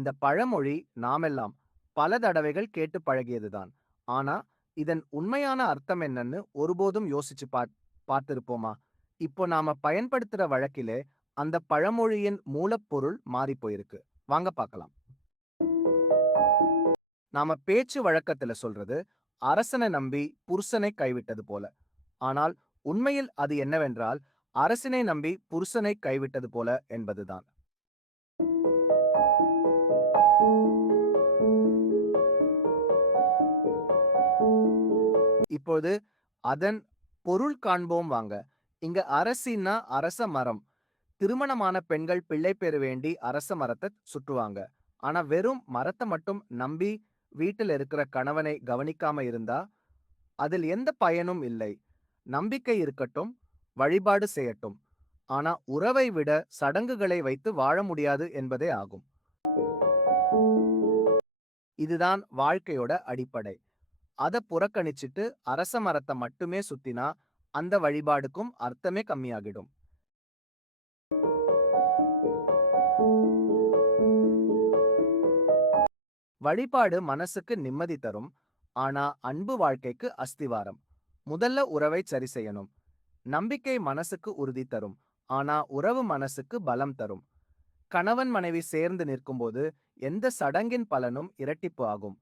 இந்த பழமொழி நாமெல்லாம் பல தடவைகள் கேட்டு பழகியதுதான். ஆனா இதன் உண்மையான அர்த்தம் என்னன்னு ஒருபோதும் யோசிச்சு பா பார்த்திருப்போமா? இப்போ நாம பயன்படுத்துற வழக்கிலே அந்த பழமொழியின் மூலப்பொருள் மாறி போயிருக்கு. வாங்க பார்க்கலாம். நாம பேச்சு வழக்கத்துல சொல்றது அரசனை நம்பி புருஷனை கைவிட்டது போல. ஆனால் உண்மையில் அது என்னவென்றால் அரசனை நம்பி புருஷனை கைவிட்டது போல என்பதுதான். இப்போது அதன் பொருள் காண்போம் வாங்க. இங்க அரசின்னா அரச மரம். திருமணமான பெண்கள் பிள்ளை பெற வேண்டி அரச மரத்தை சுற்றுவாங்க. ஆனா வெறும் மரத்தை மட்டும் நம்பி வீட்டில் இருக்கிற கணவனை கவனிக்காம இருந்தா அதில் எந்த பயனும் இல்லை. நம்பிக்கை இருக்கட்டும் வழிபாடு செய்யட்டும். ஆனா உறவை விட சடங்குகளை வைத்து வாழ முடியாது என்பதே ஆகும். இதுதான் வாழ்க்கையோட அடிப்படை. அத புறக்கணிச்சிட்டு அரச மரத்தை மட்டுமே சுத்தினா அந்த வழிபாடுக்கும் அர்த்தமே கம்மியாகிடும். வழிபாடு மனசுக்கு நிம்மதி தரும். ஆனா அன்பு வாழ்க்கைக்கு அஸ்திவாரம். முதல்ல உறவை சரி செய்யணும். நம்பிக்கை மனசுக்கு உறுதி தரும். ஆனா உறவு மனசுக்கு பலம் தரும். கணவன் மனைவி சேர்ந்து நிற்கும்போது எந்த சடங்கின் பலனும் இரட்டிப்பு ஆகும்.